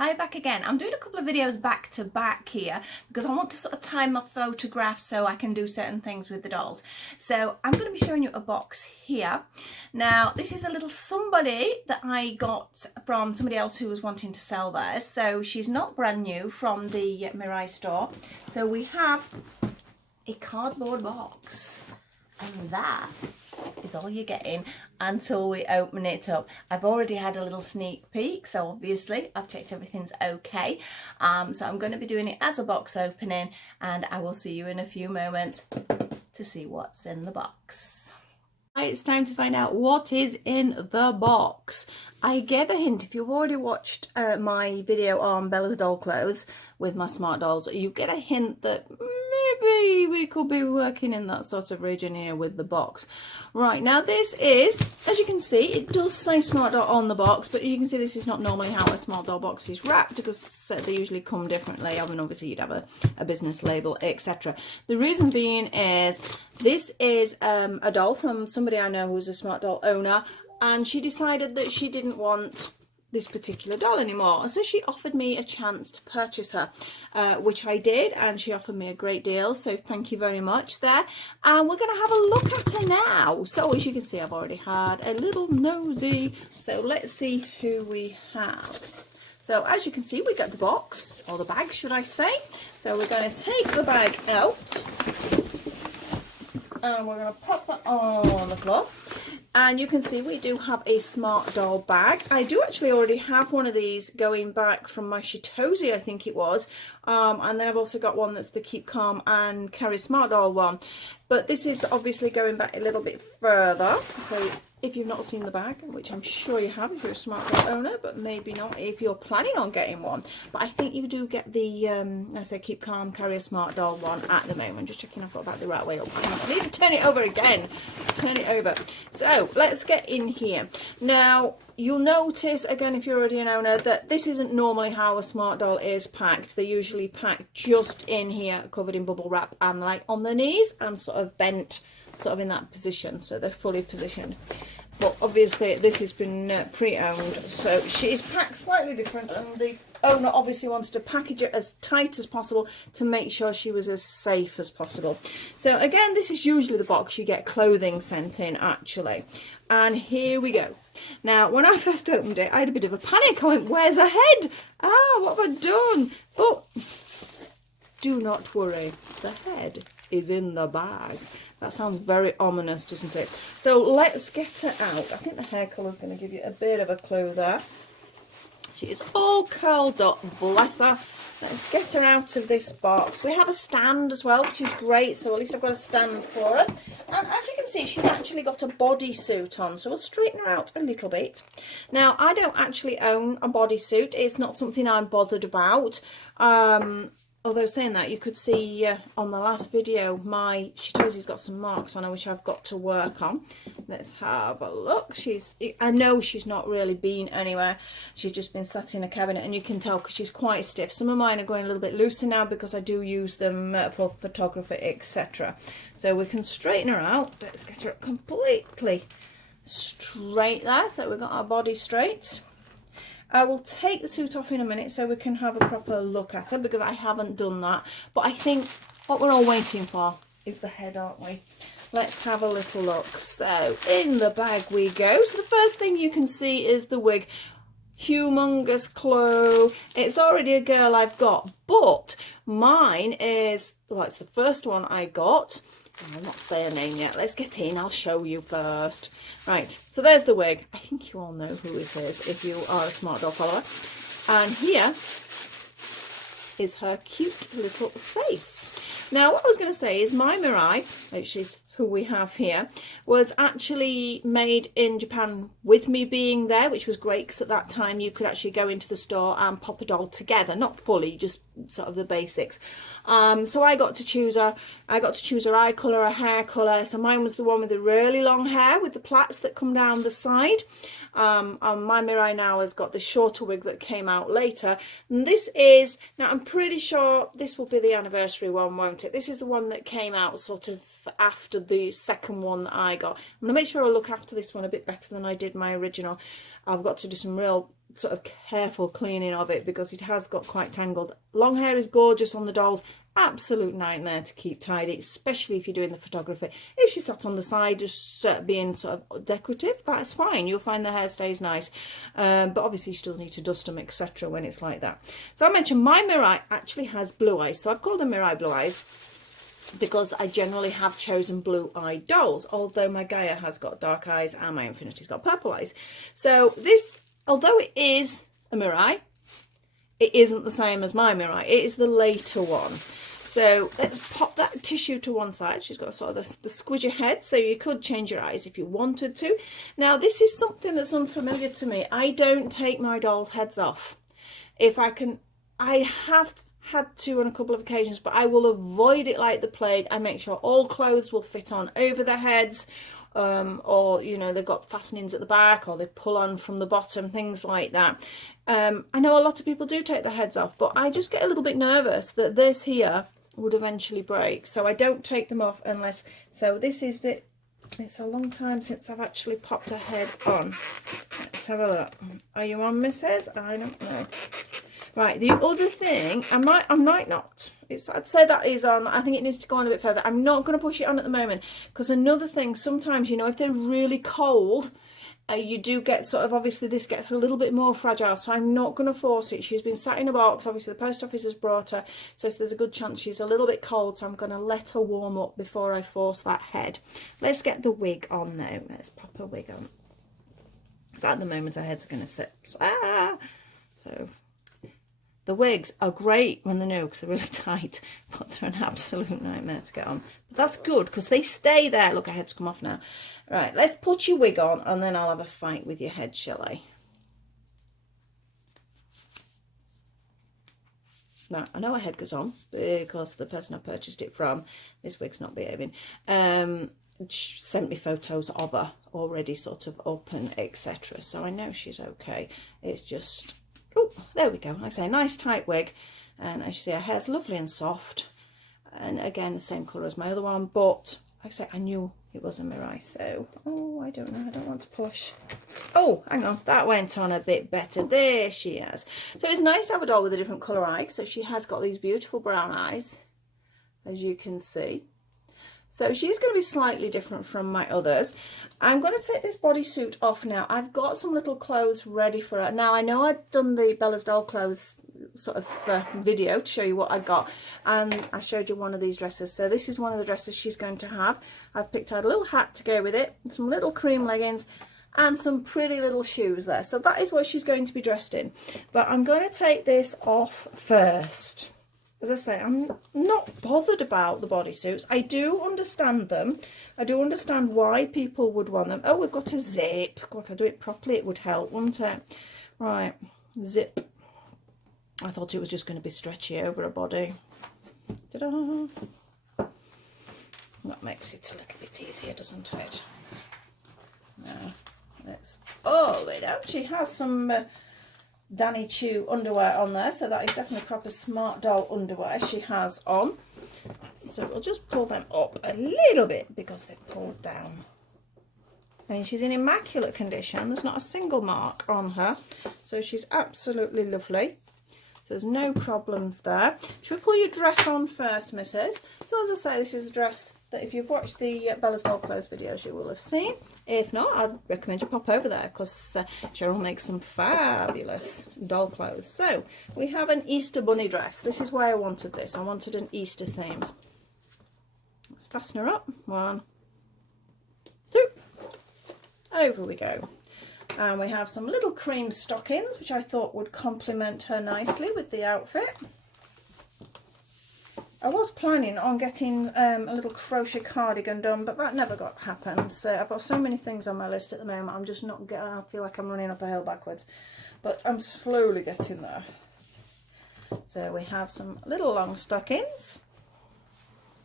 Hi, back again. I'm doing a couple of videos back to back here because I want to sort of time my photographs so I can do certain things with the dolls. So I'm going to be showing you a box here. Now, this is a little somebody that I got from somebody else who was wanting to sell theirs. So she's not brand new from the Mirai store. So we have a cardboard box, and that is all you're getting until we open it up. I've already had a little sneak peek, so obviously I've checked everything's okay. So I'm going to be doing it as a box opening, and I will see you in a few moments to see what's in the box. It's time to find out what is in the box. I gave a hint. If you've already watched my video on Bella's doll clothes with my smart dolls, you get a hint that maybe we could be working in that sort of region here with the box. Right, now this is, as you can see, it does say Smart Doll on the box, but you can see this is not normally how a Smart Doll box is wrapped because they usually come differently. I mean, obviously you'd have a business label, etc. The reason being is this is a doll from somebody I know who's a Smart Doll owner, and she decided that she didn't want this particular doll anymore, so she offered me a chance to purchase her, which I did, and she offered me a great deal, so thank you very much there. And we're going to have a look at her now. So as you can see, I've already had a little nosy, so let's see who we have. So as you can see, we got the box, or the bag should I say. So we're going to take the bag out and we're going to pop that on the floor. And you can see we do have a Smart Doll bag. I do actually already have one of these going back from my Shitozi, I think it was. And then I've also got one that's the Keep Calm and Carry Smart Doll one. But this is obviously going back a little bit further. So if you've not seen the bag, which I'm sure you have if you're a Smart Doll owner, but maybe not if you're planning on getting one. But I think you do get the, I say Keep Calm, Carry a Smart Doll one at the moment. Just checking I've got that the right way up. I need to turn it over again. Let's turn it over. So let's get in here. Now, you'll notice, again, if you're already an owner, that this isn't normally how a Smart Doll is packed. They're usually packed just in here, covered in bubble wrap, and like on the knees and sort of bent, sort of in that position, so they're fully positioned. But obviously this has been pre-owned, so she's packed slightly different, and the owner obviously wants to package it as tight as possible to make sure she was as safe as possible. So again, this is usually the box you get clothing sent in actually. And here we go. Now, when I first opened it, I had a bit of a panic. I went, where's her head? Ah, what have I done? But do not worry, the head is in the bag. That sounds very ominous, doesn't it? So let's get her out. I think the hair colour is going to give you a bit of a clue there. She is all curled up, bless her. Let's get her out of this box. We have a stand as well, which is great. So at least I've got a stand for her. And as you can see, she's actually got a bodysuit on. So we'll straighten her out a little bit. Now, I don't actually own a bodysuit. It's not something I'm bothered about. Although saying that, you could see on the last video, my Shitozi's got some marks on her, which I've got to work on. Let's have a look. I know she's not really been anywhere. She's just been sat in a cabinet, and you can tell because she's quite stiff. Some of mine are going a little bit looser now because I do use them for photography, etc. So we can straighten her out. Let's get her completely straight there. So we've got our body straight. I will take the suit off in a minute so we can have a proper look at her, because I haven't done that. But I think what we're all waiting for is the head, aren't we? Let's have a little look. So in the bag we go. So the first thing you can see is the wig. Humongous clue. It's already a girl I've got, but mine is, well, it's the first one I got. I'll not say her name yet. Let's get in. I'll show you first. Right, so there's the wig. I think you all know who it is if you are a Smart Doll follower. And here is her cute little face. Now, what I was going to say is my Mirai, which is who we have here, was actually made in Japan with me being there, which was great because at that time you could actually go into the store and pop a doll together, not fully, just sort of the basics. So I got to choose her. I got to choose her eye colour, her hair colour. So mine was the one with the really long hair with the plaits that come down the side. My Mirai now has got the shorter wig that came out later. And this is, now I'm pretty sure this will be the anniversary one, won't it? This is the one that came out sort of after the second one that I got. I'm going to make sure I look after this one a bit better than I did my original. I've got to do some real sort of careful cleaning of it because it has got quite tangled. Long hair is gorgeous on the dolls. Absolute nightmare to keep tidy, especially if you're doing the photography. If she sat on the side just being sort of decorative, that's fine. You'll find the hair stays nice, but obviously you still need to dust them, etc. when it's like that. So I mentioned my Mirai actually has blue eyes, so I've called them Mirai Blue Eyes because I generally have chosen blue-eyed dolls, although my Gaia has got dark eyes and my Infinity's got purple eyes. So this, although it is a Mirai, it isn't the same as my Mirai. It is the later one. So let's pop that tissue to one side. She's got sort of the squidgy head, so you could change your eyes if you wanted to. Now, this is something that's unfamiliar to me. I don't take my dolls' heads off. If I can, I have had to on a couple of occasions, but I will avoid it like the plague. I make sure all clothes will fit on over the heads, or, you know, they've got fastenings at the back, or they pull on from the bottom, things like that. I know a lot of people do take their heads off, but I just get a little bit nervous that this here would eventually break, so I don't take them off unless, so this is it's a long time since I've actually popped a head on. Let's have a look. Are you on, Mrs.? I don't know. Right, the other thing, I might not. I'd say that is on. I think it needs to go on a bit further. I'm not going to push it on at the moment, because another thing, sometimes, you know, if they're really cold, you do get sort of, obviously this gets a little bit more fragile, so I'm not going to force it. She's been sat in a box, obviously the post office has brought her, so there's a good chance she's a little bit cold, so I'm going to let her warm up before I force that head. Let's get the wig on now. Let's pop her wig on. So at the moment her head's going to sit. So the wigs are great when they're new because they're really tight, but they're an absolute nightmare to get on. But that's good because they stay there. Look, her head's come off now. Right, let's put your wig on and then I'll have a fight with your head, shall I? Now, I know her head goes on because the person I purchased it from, this wig's not behaving, sent me photos of her already sort of open, etc. So I know she's okay. It's just... Oh, there we go. Like I say, nice tight wig, and as you see, her hair's lovely and soft, and again the same colour as my other one, but like I say, I knew it was a Mirai, so I don't know, I don't want to push. Oh, hang on, that went on a bit better. There she is. So it's nice to have a doll with a different colour eye. So she has got these beautiful brown eyes, as you can see. So she's going to be slightly different from my others. I'm going to take this bodysuit off now. I've got some little clothes ready for her. Now, I know I've done the Bella's Doll clothes sort of video to show you what I got. And I showed you one of these dresses. So this is one of the dresses she's going to have. I've picked out a little hat to go with it, some little cream leggings, and some pretty little shoes there. So that is what she's going to be dressed in. But I'm going to take this off first. As I say, I'm not bothered about the bodysuits. I do understand them. I do understand why people would want them. Oh, we've got a zip. God, if I do it properly, it would help, wouldn't it? Right, zip. I thought it was just going to be stretchy over a body. Ta-da! That makes it a little bit easier, doesn't it? Now, let's... Oh, wait out. She has some... Danny Chew underwear on there, so that is definitely proper Smartdoll underwear she has on. So we'll just pull them up a little bit because they've pulled down. I mean, she's in immaculate condition. There's not a single mark on her, so she's absolutely lovely. So there's no problems there. Should we pull your dress on first, Mrs.? So as I say, this is a dress that if you've watched the Bella's Doll clothes videos, you will have seen. If not, I'd recommend you pop over there because Cheryl makes some fabulous doll clothes. So we have an Easter bunny dress. This is why I wanted this. I wanted an Easter theme. Let's fasten her up. 1, 2. Over we go. And we have some little cream stockings, which I thought would complement her nicely with the outfit. I was planning on getting a little crochet cardigan done, but that never happened. So I've got so many things on my list at the moment. I'm just not getting, I feel like I'm running up a hill backwards, but I'm slowly getting there. So we have some little long stockings.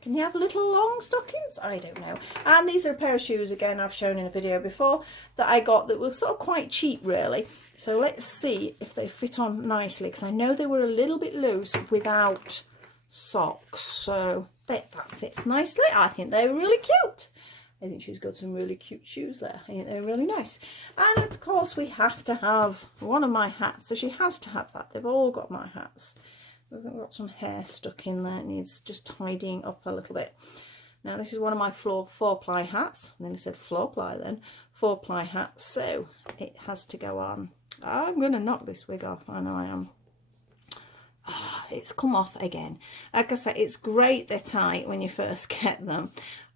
Can you have little long stockings? I don't know. And these are a pair of shoes, again, I've shown in a video before, that I got that were sort of quite cheap, really. So let's see if they fit on nicely, because I know they were a little bit loose without socks. So that fits nicely. I think they're really cute. I think she's got some really cute shoes there. I think they're really nice. And of course we have to have one of my hats. So she has to have that. They've all got my hats. We've got some hair stuck in there. It needs just tidying up a little bit. Now this is one of my four-ply hats. And then I said floor-ply then. Four-ply hats. So it has to go on. I'm going to knock this wig off. I know I am. Oh, it's come off again. Like I said, it's great they're tight when you first get them.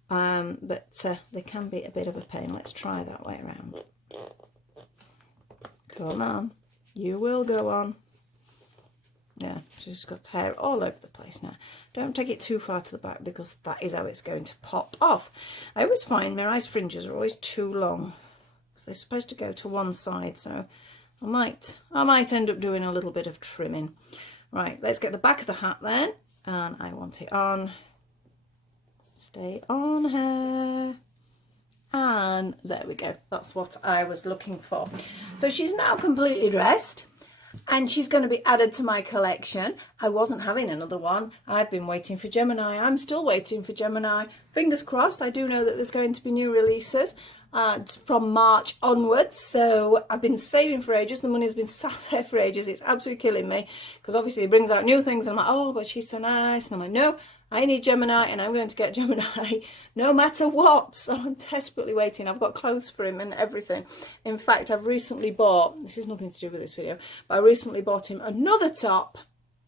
But they can be a bit of a pain. Let's try that way around. Come on. You will go on. Yeah, she's got hair all over the place now. Don't take it too far to the back because that is how it's going to pop off. I always find Mirai's fringes are always too long. They're supposed to go to one side, so I might end up doing a little bit of trimming. Right, let's get the back of the hat then. And I want it on. Stay on her. And there we go. That's what I was looking for. So she's now completely dressed. And she's going to be added to my collection. I wasn't having another one. I've been waiting for Gemini. I'm still waiting for Gemini. Fingers crossed. I do know that there's going to be new releases from March onwards. So I've been saving for ages. The money's been sat there for ages. It's absolutely killing me. Because obviously it brings out new things. I'm like, oh, but she's so nice. And I'm like, no, I need Gemini and I'm going to get Gemini no matter what. So I'm desperately waiting. I've got clothes for him and everything. In fact, I've recently bought, this is nothing to do with this video, but I recently bought him another top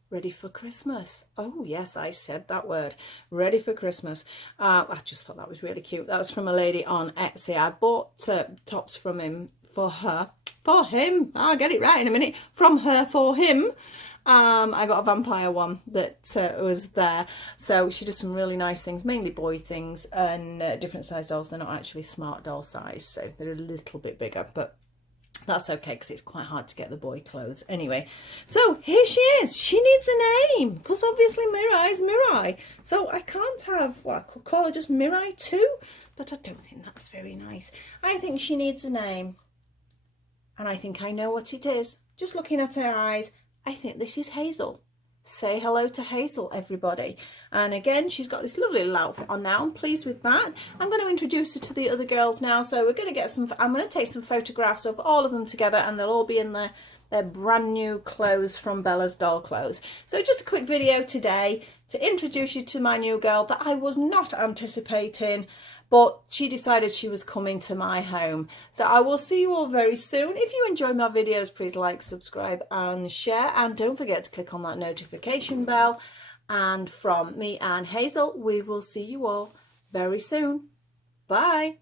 ready for Christmas. Oh yes, I said that word, ready for Christmas. I just thought that was really cute. That was from a lady on Etsy. I bought tops from him for him. I'll get it right in a minute. From her for him. I got a vampire one that was there. So she does some really nice things, mainly boy things and different size dolls. They're not actually Smartdoll size, so they're a little bit bigger, but that's okay because it's quite hard to get the boy clothes. Anyway, so here she is. She needs a name because obviously Mirai is Mirai. So I can't have, well, I could call her just Mirai too, but I don't think that's very nice. I think she needs a name. And I think I know what it is. Just looking at her eyes, I think this is Hazel. Say hello to Hazel, everybody. And again, she's got this lovely little outfit on now. I'm pleased with that. I'm going to introduce her to the other girls now. So we're going to get some, I'm going to take some photographs of all of them together and they'll all be in their brand new clothes from Bella's Doll Clothes. So just a quick video today to introduce you to my new girl that I was not anticipating, but she decided she was coming to my home. So I will see you all very soon. If you enjoy my videos, please like, subscribe and share. And don't forget to click on that notification bell. And from me and Hazel, we will see you all very soon. Bye.